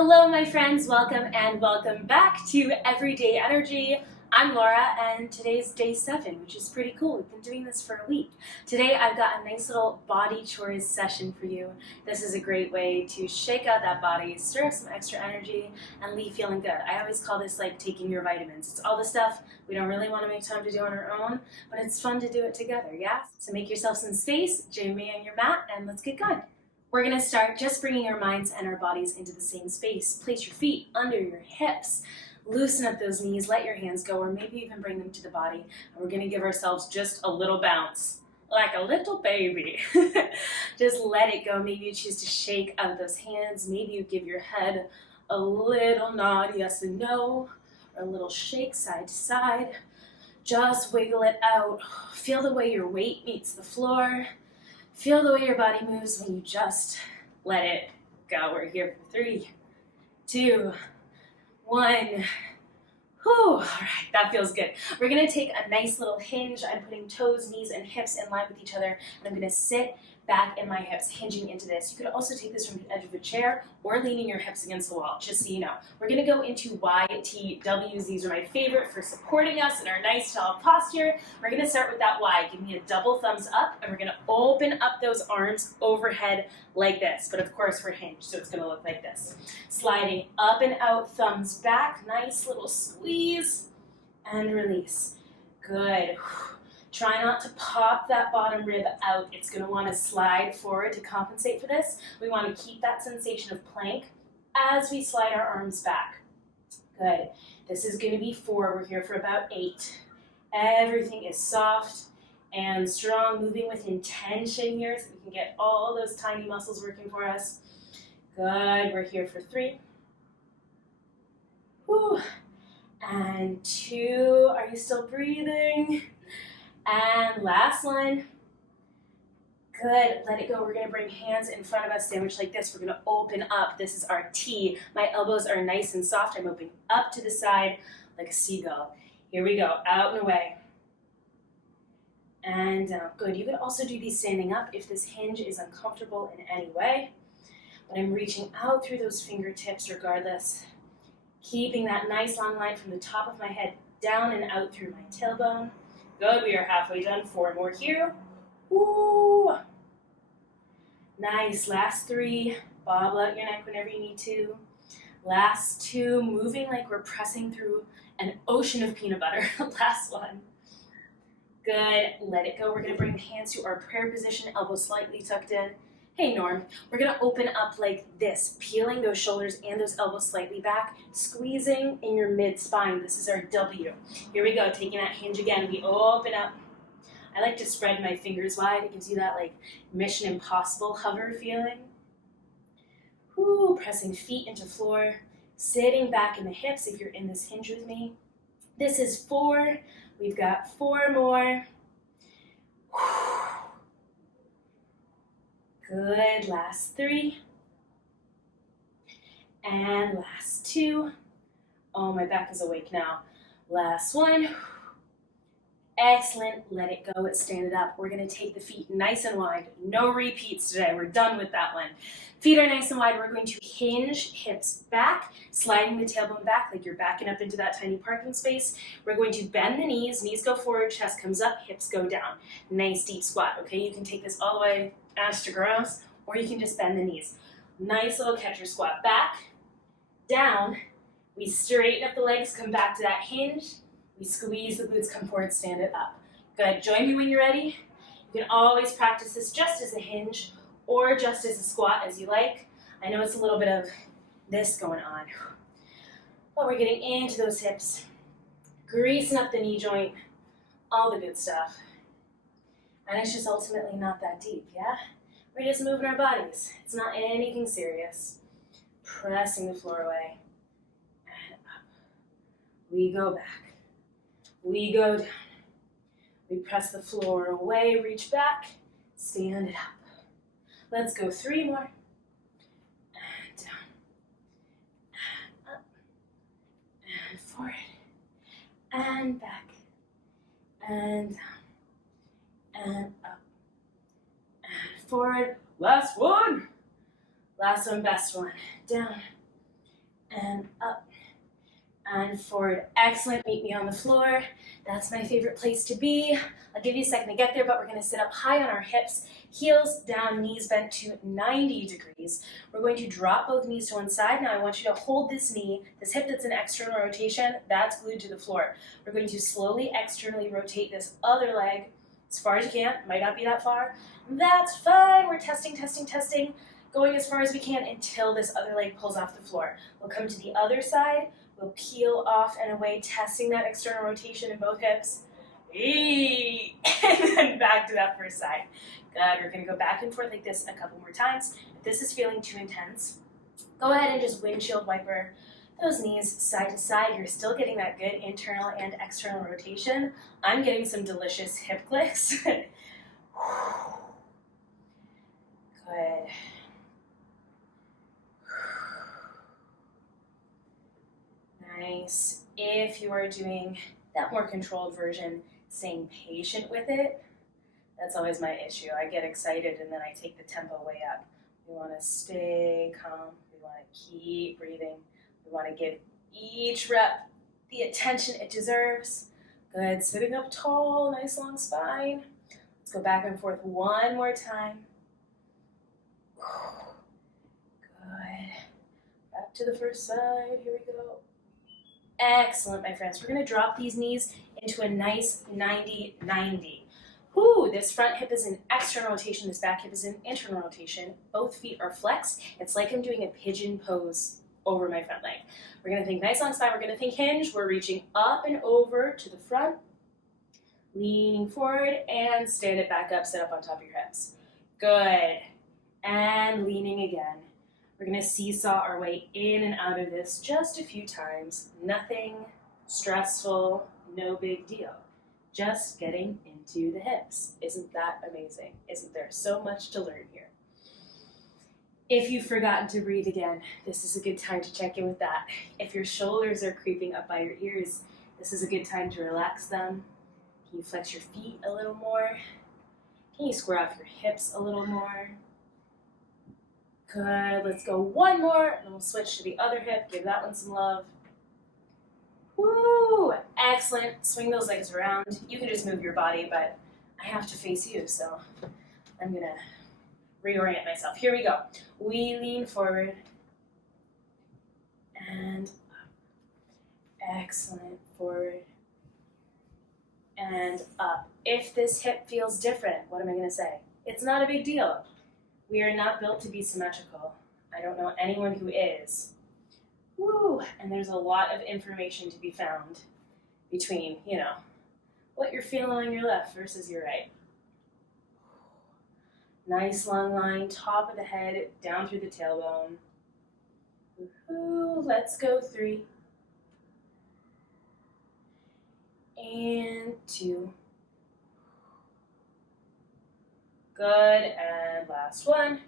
Hello my friends, welcome and welcome back to Everyday Energy. I'm Laura and today's day 7, which is pretty cool. We've been doing this for a week. Today I've got a nice little body chores session for you. This is a great way to shake out that body, stir up some extra energy, and leave feeling good. I always call this like taking your vitamins. It's all the stuff we don't really want to make time to do on our own, but it's fun to do it together, yeah? So make yourself some space, join me on your mat, and let's get going. We're going to start just bringing our minds and our bodies into the same space. Place your feet under your hips. Loosen up those knees, let your hands go, or maybe even bring them to the body. And we're going to give ourselves just a little bounce, like a little baby. Just let it go. Maybe you choose to shake out those hands. Maybe you give your head a little nod, yes and no, or a little shake side to side. Just wiggle it out. Feel the way your weight meets the floor. Feel the way your body moves when you just let it go. We're here for 3, 2, 1. Whew. All right, that feels good. We're going to take a nice little hinge. I'm putting toes, knees, and hips in line with each other, and I'm going to sit back in my hips, hinging into this. You could also take this from the edge of a chair or leaning your hips against the wall, just so you know. We're going to go into YTWs. These are my favorite for supporting us in our nice tall posture. We're going to start with that Y. Give me a double thumbs up, and we're going to open up those arms overhead like this. But of course, we're hinged, so it's going to look like this. Sliding up and out, thumbs back. Nice little squeeze and release. Good. Try not to pop that bottom rib out. It's going to want to slide forward to compensate for this. We want to keep that sensation of plank as we slide our arms back. Good. This is going to be 4. We're here for about 8. Everything is soft and strong, moving with intention here so we can get all those tiny muscles working for us. Good. We're here for 3. Whew. And 2. Are you still breathing? And last one. Good. Let it go. We're going to bring hands in front of us, sandwich like this. We're going to open up. This is our T. My elbows are nice and soft. I'm opening up to the side like a seagull. Here we go. Out and away. And down. Good. You could also do these standing up if this hinge is uncomfortable in any way. But I'm reaching out through those fingertips regardless. Keeping that nice long line from the top of my head down and out through my tailbone. Good, we are halfway done. 4 more here. Woo! Nice, last 3. Bobble out your neck whenever you need to. Last 2, moving like we're pressing through an ocean of peanut butter. Last 1. Good, let it go. We're gonna bring the hands to our prayer position, elbows slightly tucked in. Hey Norm, we're gonna open up like this, peeling those shoulders and those elbows slightly back, squeezing in your mid-spine. This is our W. Here we go, taking that hinge again. We open up. I like to spread my fingers wide. It gives you that like Mission Impossible hover feeling. Whoo, pressing feet into floor, sitting back in the hips if you're in this hinge with me. This is 4. We've got 4 more. Whew. Good, last 3. And last 2. Oh, my back is awake now. Last 1. Excellent, let it go, it's standing up. We're gonna take the feet nice and wide. No repeats today, we're done with that one. Feet are nice and wide, we're going to hinge, hips back, sliding the tailbone back like you're backing up into that tiny parking space. We're going to bend the knees go forward, chest comes up, hips go down. Nice deep squat, okay? You can take this all the way ass to grass, or you can just bend the knees. Nice little catcher squat, back, down. We straighten up the legs, come back to that hinge. We squeeze the glutes, come forward, stand it up. Good, join me when you're ready. You can always practice this just as a hinge or just as a squat as you like. I know it's a little bit of this going on. But we're getting into those hips, greasing up the knee joint, all the good stuff. And it's just ultimately not that deep, yeah? We're just moving our bodies. It's not anything serious. Pressing the floor away and up. We go back. We go down. We press the floor away, reach back, stand it up. Let's go 3 more. And down. And up. And forward. And back. And down. And up. And forward. Last one. Last one, best one. Down. and up and forward. Excellent. Meet me on the floor. That's my favorite place to be. I'll give you a second to get there, but we're going to sit up high on our hips, heels down, knees bent to 90 degrees. We're going to drop both knees to one side. Now I want you to hold this knee, this hip that's in external rotation, that's glued to the floor. We're going to slowly externally rotate this other leg as far as you can. Might not be that far. That's fine. We're testing, testing, testing, going as far as we can until this other leg pulls off the floor. We'll come to the other side. We'll peel off and away, testing that external rotation in both hips. And then back to that first side. Good. We're going to go back and forth like this a couple more times. If this is feeling too intense, go ahead and just windshield wiper those knees side to side. You're still getting that good internal and external rotation. I'm getting some delicious hip clicks. Good. Nice. If you are doing that more controlled version, staying patient with it, that's always my issue. I get excited and then I take the tempo way up. We want to stay calm. We want to keep breathing. We want to give each rep the attention it deserves. Good. Sitting up tall, nice long spine. Let's go back and forth one more time. Good. Back to the first side. Here we go. Excellent, my friends. We're going to drop these knees into a nice 90-90. Whoo, this front hip is in external rotation, this back hip is in internal rotation. Both feet are flexed. It's like I'm doing a pigeon pose over my front leg. We're going to think nice long spine. We're going to think hinge. We're reaching up and over to the front, leaning forward, and stand it back up, sit up on top of your hips. Good. And leaning again. We're going to seesaw our way in and out of this just a few times. Nothing stressful, no big deal. Just getting into the hips. Isn't that amazing? Isn't there so much to learn here? If you've forgotten to breathe again, this is a good time to check in with that. If your shoulders are creeping up by your ears, this is a good time to relax them. Can you flex your feet a little more? Can you square off your hips a little more? Good. Let's go one more, and then we'll switch to the other hip. Give that one some love. Woo! Excellent. Swing those legs around. You can just move your body, but I have to face you, so I'm going to reorient myself. Here we go. We lean forward and up. Excellent. Forward and up. If this hip feels different, what am I going to say? It's not a big deal. We are not built to be symmetrical. I don't know anyone who is. Woo! And there's a lot of information to be found between, what you're feeling on your left versus your right. Nice long line, top of the head, down through the tailbone. Woo-hoo. Let's go 3. And 2. Good, and last one.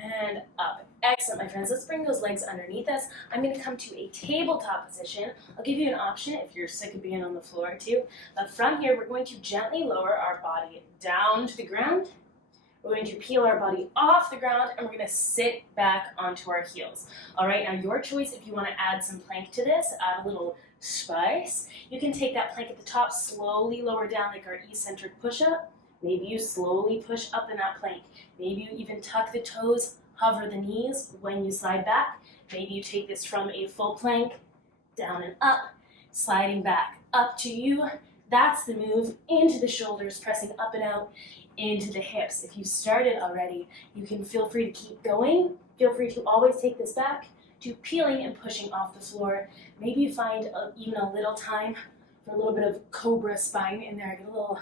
And up. Excellent, my friends. Let's bring those legs underneath us. I'm going to come to a tabletop position. I'll give you an option if you're sick of being on the floor too. But from here, we're going to gently lower our body down to the ground. We're going to peel our body off the ground, and we're going to sit back onto our heels. All right, now your choice if you want to add some plank to this, add a little spice. You can take that plank at the top, slowly lower down like our eccentric push-up. Maybe you slowly push up in that plank. Maybe you even tuck the toes, hover the knees when you slide back. Maybe you take this from a full plank, down and up, sliding back. Up to you. That's the move. Into the shoulders, pressing up and out, into the hips. If you started already, you can feel free to keep going. Feel free to always take this back to peeling and pushing off the floor. Maybe you find even a little time for a little bit of cobra spine in there. Get a little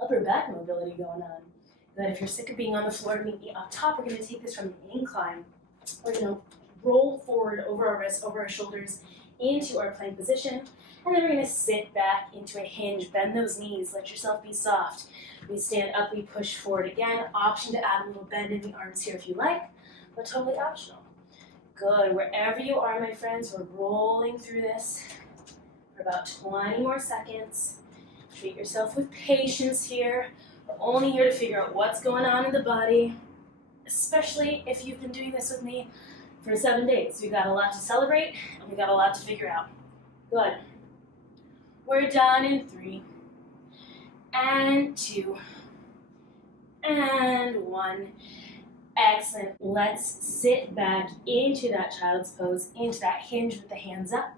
upper back mobility going on. Good. If you're sick of being on the floor, meet me up top. We're going to take this from an incline. We're going to roll forward over our wrists, over our shoulders, into our plank position. And then we're going to sit back into a hinge. Bend those knees. Let yourself be soft. We stand up. We push forward again. Option to add a little bend in the arms here if you like, but totally optional. Good. Wherever you are, my friends, we're rolling through this for about 20 more seconds. Treat yourself with patience here. We're only here to figure out what's going on in the body. especially if you've been doing this with me for 7 days. We've got a lot to celebrate, and we've got a lot to figure out. Good. We're done in 3, and 2, and 1. Excellent. Let's sit back into that child's pose, into that hinge with the hands up.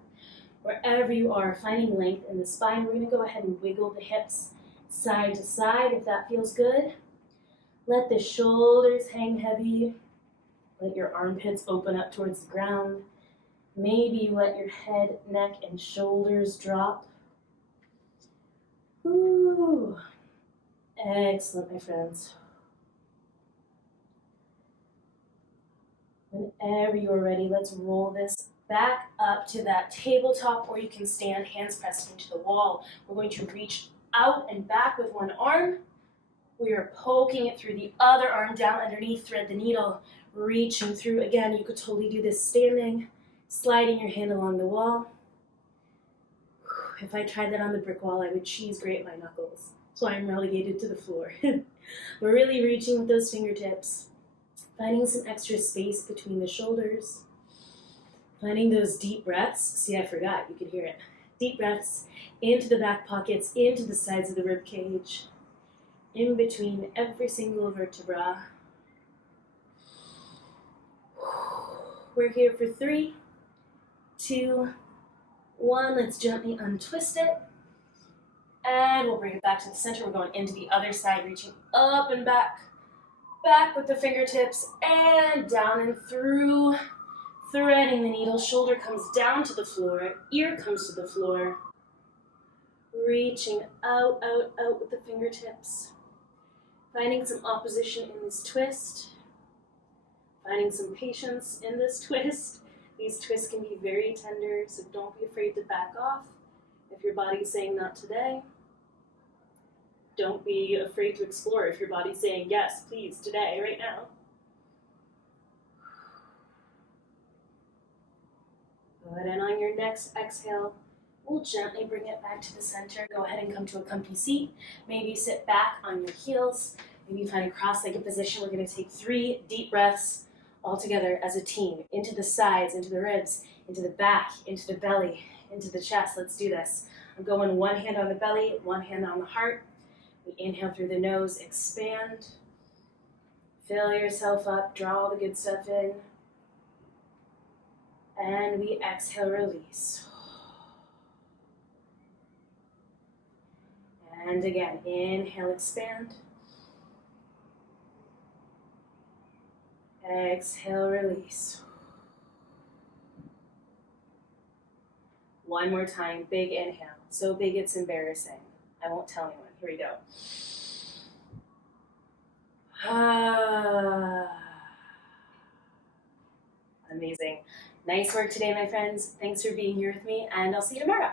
Wherever you are, finding length in the spine, we're going to go ahead and wiggle the hips side to side if that feels good. Let the shoulders hang heavy. Let your armpits open up towards the ground. Maybe let your head, neck, and shoulders drop. Ooh. Excellent, my friends. Whenever you're ready, let's roll this back up to that tabletop, or you can stand hands pressed into the wall. We're going to reach out and back with one arm. We are poking it through the other arm down underneath, thread the needle, reaching through. Again, you could totally do this standing, sliding your hand along the wall. If I tried that on the brick wall, I would cheese grate my knuckles. So I'm relegated to the floor. We're really reaching with those fingertips, finding some extra space between the shoulders, finding those deep breaths. See, I forgot, you could hear it. Deep breaths into the back pockets, into the sides of the rib cage, in between every single vertebra. We're here for 3, 2, 1. Let's gently untwist it. And we'll bring it back to the center. We're going into the other side, reaching up and back. Back with the fingertips and down and through. Threading the needle. Shoulder comes down to the floor. Ear comes to the floor. Reaching out, out, out with the fingertips. Finding some opposition in this twist. Finding some patience in this twist. These twists can be very tender, so don't be afraid to back off. If your body's saying not today, don't be afraid to explore if your body's saying yes, please, today, right now. Good, and on your next exhale, we'll gently bring it back to the center. Go ahead and come to a comfy seat. Maybe sit back on your heels. Maybe find a cross-legged position. We're going to take 3 deep breaths all together as a team, into the sides, into the ribs, into the back, into the belly, into the chest. Let's do this. I'm going one hand on the belly, one hand on the heart. We inhale through the nose, expand. Fill yourself up, draw all the good stuff in. And we exhale, release. And again, inhale, expand. Exhale, release. One more time, big inhale. So big it's embarrassing. I won't tell anyone. Here we go. Amazing. Nice work today, my friends. Thanks for being here with me, and I'll see you tomorrow.